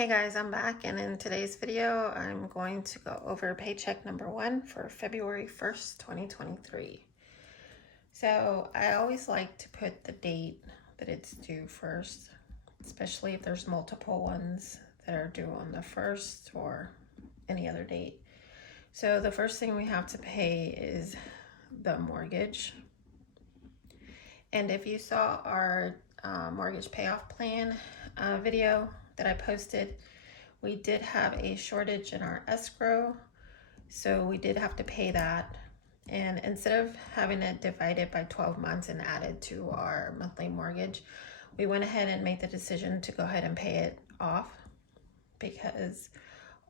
Hey guys, I'm back, and in today's video I'm going to go over paycheck number 1 for February 1st, 2023. So I always like to put the date that it's due first, especially if there's multiple ones that are due on the 1st or any other date. So the first thing we have to pay is the mortgage. And if you saw our mortgage payoff plan video that I posted, we did have a shortage in our escrow, so we did have to pay that. And instead of having it divided by 12 months and added to our monthly mortgage, we went ahead and made the decision to go ahead and pay it off because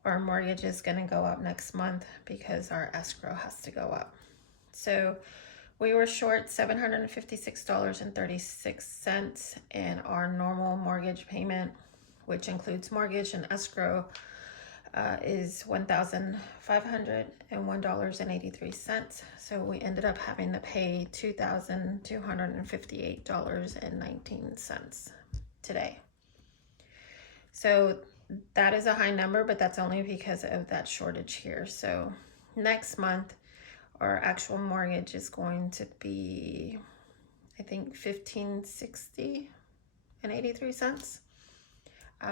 our mortgage is going to go up next month because our escrow has to go up. So we were short $756.36, and our normal mortgage payment, which includes mortgage and escrow, is $1,501.83. So we ended up having to pay $2,258.19 today. So that is a high number, but that's only because of that shortage here. So next month, our actual mortgage is going to be, I think, $1,560.83.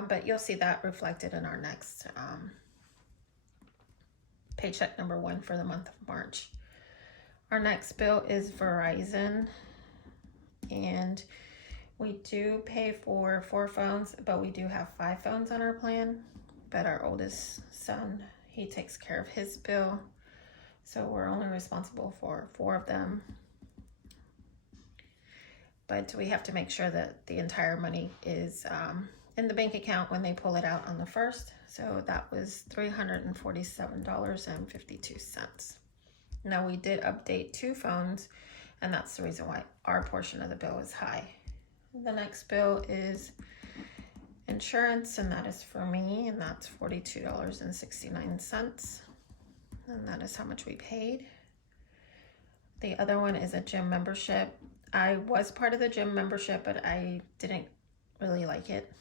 But you'll see that reflected in our next paycheck number 1 for the month of March. Our next bill is Verizon, and we do pay for 4 phones, but we do have 5 phones on our plan. But our oldest son, he takes care of his bill, so we're only responsible for 4 of them. But we have to make sure that the entire money is in the bank account when they pull it out on the 1st. So that was $347.52. Now we did update 2 phones, and that's the reason why our portion of the bill is high. The next bill is insurance, and that is for me, and that's $42.69. And that is how much we paid. The other one is a gym membership. I was part of the gym membership, but I didn't really like it.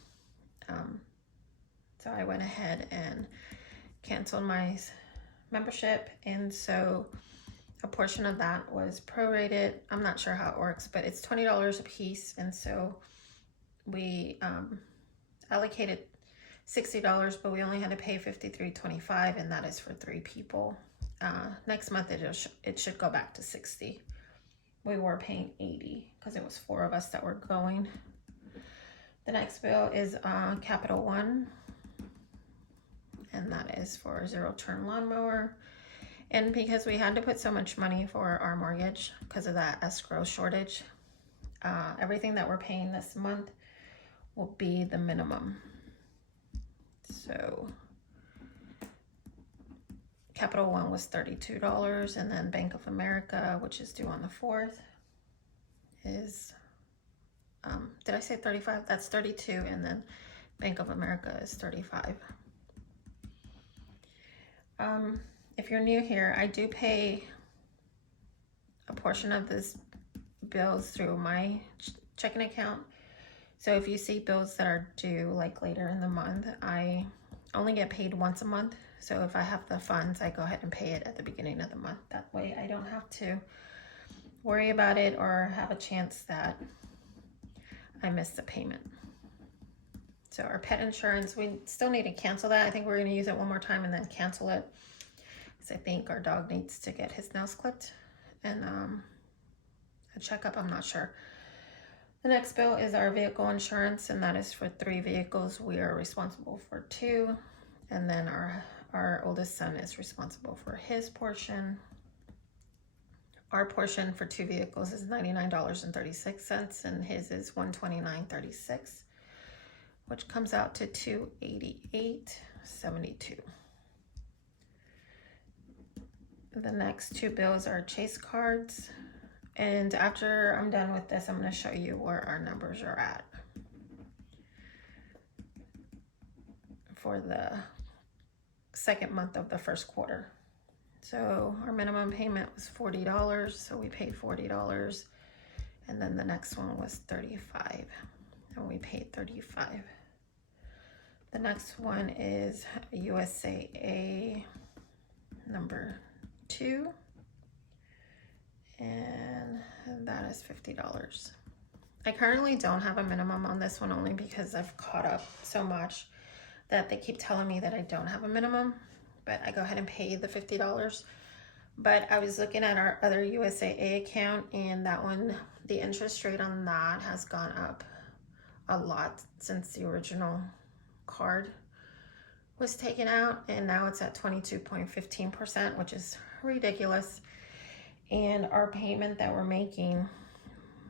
So I went ahead and canceled my membership, and so a portion of that was prorated. I'm not sure how it works, but it's $20 a piece, and so we allocated $60, but we only had to pay $53.25, and that is for 3 people. Next month it should go back to $60. We were paying $80 because it was 4 of us that were going. The next bill is Capital One, and that is for a 0-turn lawnmower. And because we had to put so much money for our mortgage because of that escrow shortage, everything that we're paying this month will be the minimum. So Capital One was $32, and then Bank of America, which is due on the 4th, is did I say 35? That's 32, and then Bank of America is 35. If you're new here, I do pay a portion of this bills through my checking account. So if you see bills that are due like later in the month, I only get paid once a month. So if I have the funds, I go ahead and pay it at the beginning of the month. That way I don't have to worry about it or have a chance that I missed the payment. So our pet insurance, we still need to cancel that. I think we're going to use it one more time and then cancel it, because I think our dog needs to get his nails clipped and a checkup. I'm not sure. The next bill is our vehicle insurance, and that is for 3 vehicles. We are responsible for 2, and then our oldest son is responsible for his portion. Our portion for 2 vehicles is $99.36, and his is $129.36, which comes out to $288.72. The next 2 bills are Chase cards, and after I'm done with this, I'm going to show you where our numbers are at for the 2nd month of the 1st quarter. So our minimum payment was $40, so we paid $40, and then the next one was $35, and we paid $35. The next one is USAA number 2, and that is $50. I currently don't have a minimum on this one, only because I've caught up so much that they keep telling me that I don't have a minimum, but I go ahead and pay the $50. But I was looking at our other USAA account, and that one, the interest rate on that has gone up a lot since the original card was taken out, and now it's at 22.15%, which is ridiculous. And our payment that we're making,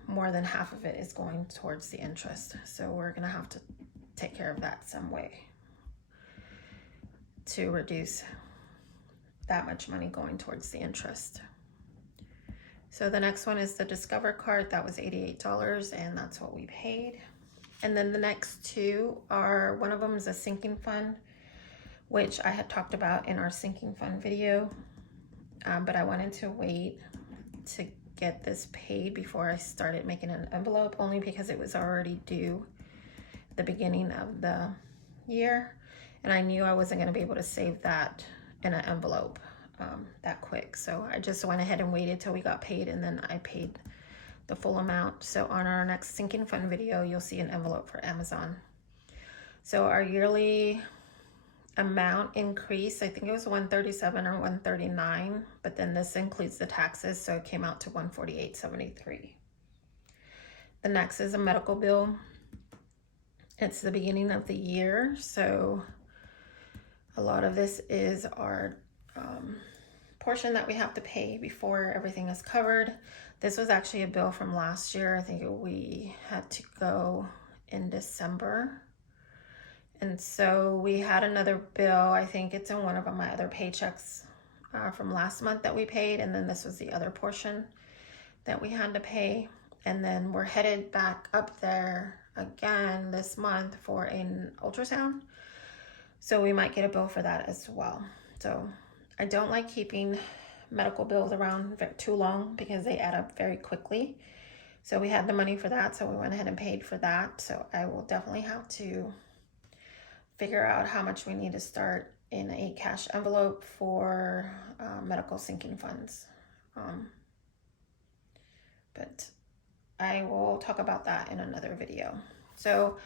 more than half of it is going towards the interest. So we're gonna have to take care of that some way to reduce that much money going towards the interest. So the next one is the Discover card. That was $88, and that's what we paid. And then the next two are, one of them is a sinking fund, which I had talked about in our sinking fund video, but I wanted to wait to get this paid before I started making an envelope, only because it was already due the beginning of the year, and I knew I wasn't going to be able to save that in an envelope that quick. So I just went ahead and waited till we got paid, and then I paid the full amount. So on our next sinking fund video, you'll see an envelope for Amazon. So our yearly amount increase, I think it was $137 or $139, but then this includes the taxes, so it came out to $148.73. The next is a medical bill. It's the beginning of the year, so a lot of this is our portion that we have to pay before everything is covered. This was actually a bill from last year. I think we had to go in December. And so we had another bill, I think it's in one of my other paychecks from last month that we paid, and then this was the other portion that we had to pay. And then we're headed back up there again this month for an ultrasound. So we might get a bill for that as well. So I don't like keeping medical bills around too long because they add up very quickly. So we had the money for that, so we went ahead and paid for that. So I will definitely have to figure out how much we need to start in a cash envelope for medical sinking funds. But I will talk about that in another video. So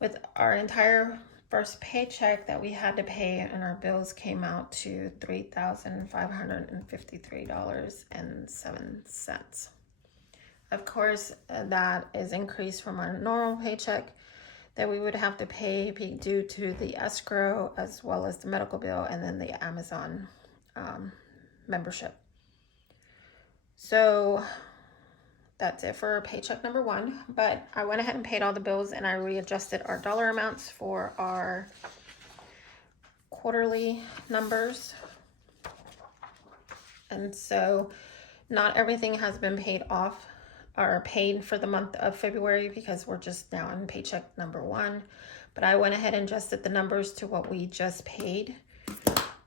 with our entire first paycheck that we had to pay, and our bills came out to $3,553.07. Of course, that is increased from our normal paycheck that we would have to pay due to the escrow, as well as the medical bill, and then the Amazon membership. So that's it for paycheck number 1, but I went ahead and paid all the bills, and I readjusted our dollar amounts for our quarterly numbers. And so not everything has been paid off or paid for the month of February, because we're just now on paycheck number 1. But I went ahead and adjusted the numbers to what we just paid.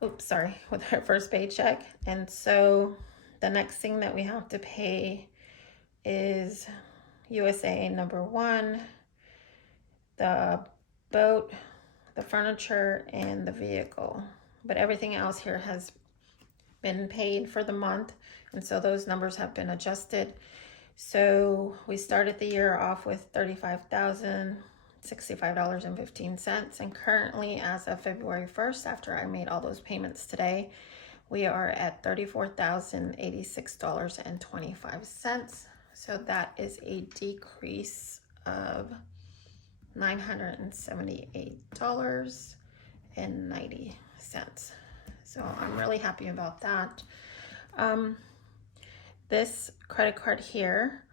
Oops, sorry, with our first paycheck. And so the next thing that we have to pay is USA number 1, the boat, the furniture, and the vehicle. But everything else here has been paid for the month, and so those numbers have been adjusted. So we started the year off with $35,065.15, and currently, as of February 1st, after I made all those payments today, we are at $34,086.25. So that is a decrease of $978.90. So I'm really happy about that. This credit card here,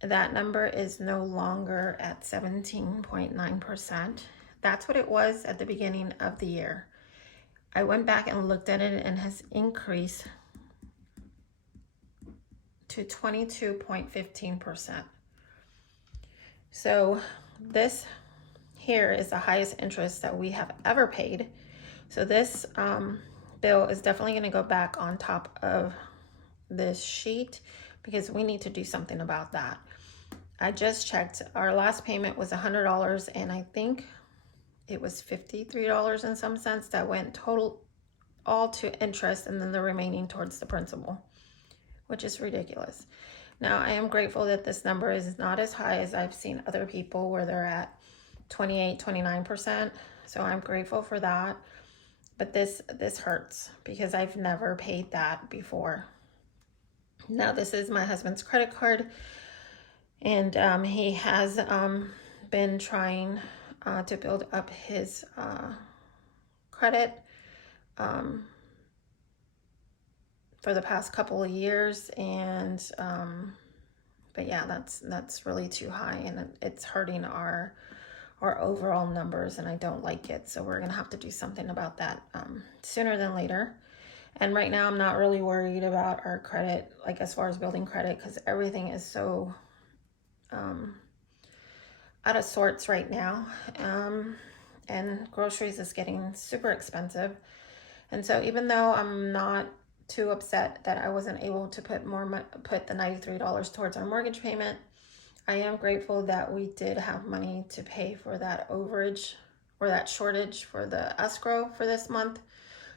that number is no longer at 17.9%. That's what it was at the beginning of the year. I went back and looked at it, and has increased to 22.15%. So this here is the highest interest that we have ever paid. So this bill is definitely going to go back on top of this sheet, because we need to do something about that. I just checked, our last payment was $100, and I think it was $53 and some cents that went total all to interest, and then the remaining towards the principal, which is ridiculous. Now, I am grateful that this number is not as high as I've seen other people where they're at 28, 29%. So I'm grateful for that. But this hurts because I've never paid that before. Now, this is my husband's credit card, and he has been trying to build up his credit for the past couple of years, and but yeah, that's really too high, and it's hurting our overall numbers, and I don't like it. So we're gonna have to do something about that sooner than later. And right now I'm not really worried about our credit, like as far as building credit, because everything is so out of sorts right now, and groceries is getting super expensive. And so even though I'm not too upset that I wasn't able to put the $93 towards our mortgage payment, I am grateful that we did have money to pay for that overage or that shortage for the escrow for this month,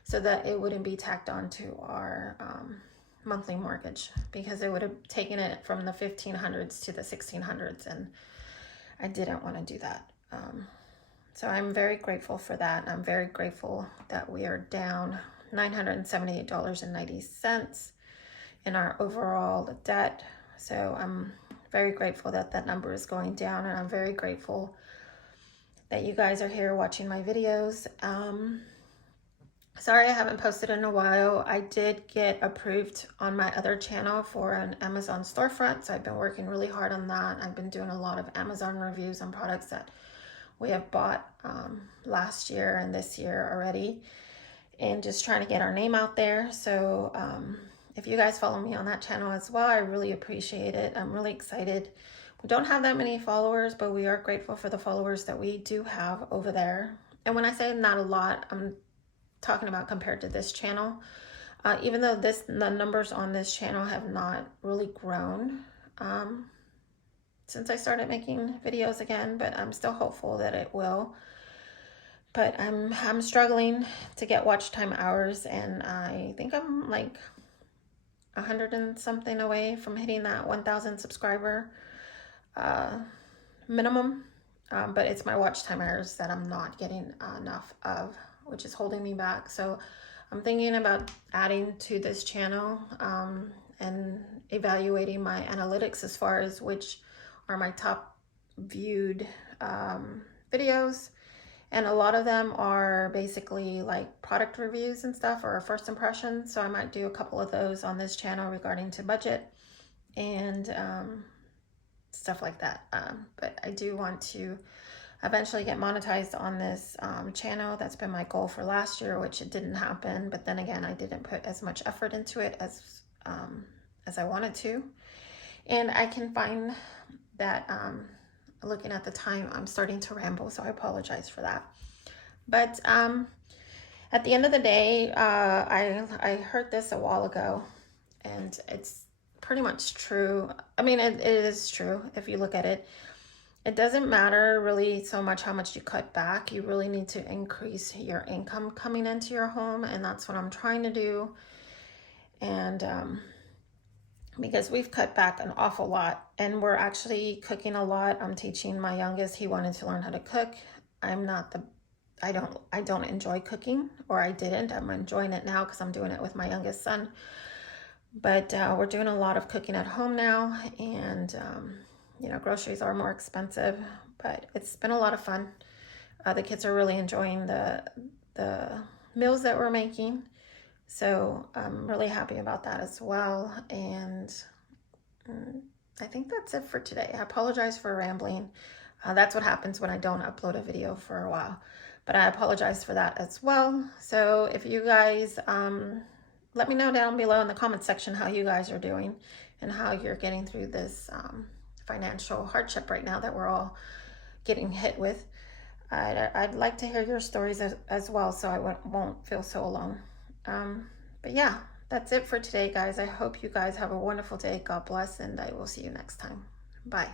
so that it wouldn't be tacked on to our monthly mortgage, because it would have taken it from the 1500s to the 1600s, and I didn't want to do that. So I'm very grateful for that. I'm very grateful that we are down $978.90 in our overall debt. So I'm very grateful that that number is going down, and I'm very grateful that you guys are here watching my videos. Sorry I haven't posted in a while. I did get approved on my other channel for an Amazon storefront, so I've been working really hard on that. I've been doing a lot of Amazon reviews on products that we have bought last year and this year already, and just trying to get our name out there. So if you guys follow me on that channel as well, I really appreciate it. I'm really excited. We don't have that many followers, but we are grateful for the followers that we do have over there. And when I say not a lot, I'm talking about compared to this channel. Even though the numbers on this channel have not really grown since I started making videos again, but I'm still hopeful that it will. But I'm struggling to get watch time hours, and I think I'm like 100 and something away from hitting that 1,000 subscriber minimum. But it's my watch time hours that I'm not getting enough of, which is holding me back. So I'm thinking about adding to this channel and evaluating my analytics as far as which are my top viewed videos. And a lot of them are basically like product reviews and stuff, or first impressions. So I might do a couple of those on this channel regarding to budget and stuff like that. But I do want to eventually get monetized on this channel. That's been my goal for last year, which it didn't happen. But then again, I didn't put as much effort into it as I wanted to. And I can find that looking at the time, I'm starting to ramble, so I apologize for that. But at the end of the day, I heard this a while ago, and it's pretty much true. I mean, it is true if you look at it. It doesn't matter really so much how much you cut back. You really need to increase your income coming into your home, and that's what I'm trying to do. And because we've cut back an awful lot, and we're actually cooking a lot. I'm teaching my youngest, he wanted to learn how to cook. I don't enjoy cooking, or I didn't. I'm enjoying it now because I'm doing it with my youngest son. But we're doing a lot of cooking at home now, and you know, groceries are more expensive, but it's been a lot of fun. The kids are really enjoying the meals that we're making. So I'm really happy about that as well. And I think that's it for today. I apologize for rambling. That's what happens when I don't upload a video for a while. But I apologize for that as well. So if you guys, let me know down below in the comment section how you guys are doing and how you're getting through this financial hardship right now that we're all getting hit with. I'd like to hear your stories as well, so I won't feel so alone. But yeah, that's it for today, guys. I hope you guys have a wonderful day. God bless, and I will see you next time. Bye.